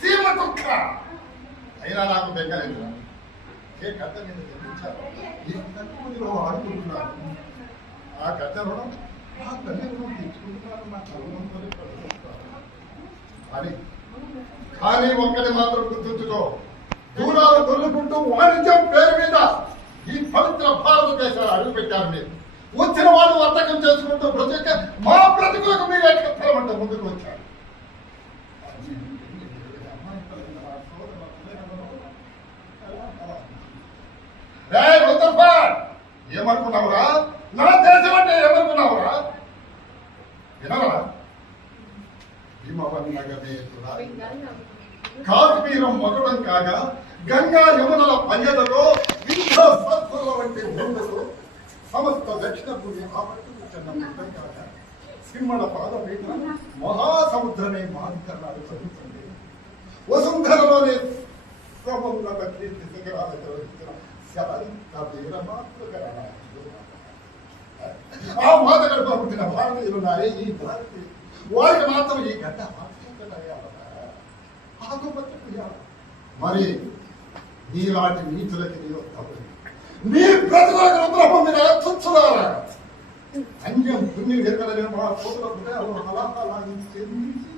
సీమ కుక్క అయినా నాకు బెగ్గలేదు. ఏ గడ్డ మీద జన్మించారు, ఈ తక్కువలో ఆడుకుంటున్నారు. ఆ గడ్డ రుణం ఆ తల్లి రుణం తెచ్చుకుంటున్నారు. నా చదువులతోనే అని కానీ ఒక్కటి మాత్రం గుర్తుంచుకో, దూరాలు కొల్లుకుంటూ వాణిజ్యం పేరు మీద ఈ పవిత్ర భారతదేశాలు అడుగు పెట్టారు. మీరు వచ్చిన వాళ్ళు వర్తకం చేసుకుంటూ బ్రతికే మా బ్రతుకులకు మీరు ఎక్కమంటే ముందుకు వచ్చారు. ఏమనుకున్నావురా? నా దేశం అంటే ఏమనుకున్నావురా? వినరా? కాశ్మీరం మకుడం కాగా గంగా యమునల పర్యటతో వింధ్యాసత్తుల వంటి ముందుకు సమస్త దక్షిణ భూమి ఆపట్టుకు చెందిన కాగా సింహళ పాదపీఠ మహాసముద్రమే మాదికరణాలు చదువుతుంది. వసుంధరలోనే సమున్నత కీర్తి శిఖరాలతో వచ్చిన శాంత వీరమాతృకరణ ఆ మాతగడప పుట్టిన భారతీయులు ఉన్నారే ఈ భారతీయులు, వారికి మాత్రం ఈ గడ్డ మరి నీలాంటి నీతులకి నీ నీ బ్రతుకులకు రుద్రభం మీద చుచ్చులారా అన్యం పుణ్యం ఎక్కడలే మా సోదర హృదయాలు అలాగే చెందించి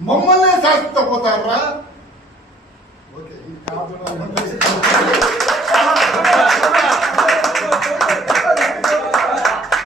మమ్మల్ని శాశ్వతపోతారా? ఓకే ఈ కాదు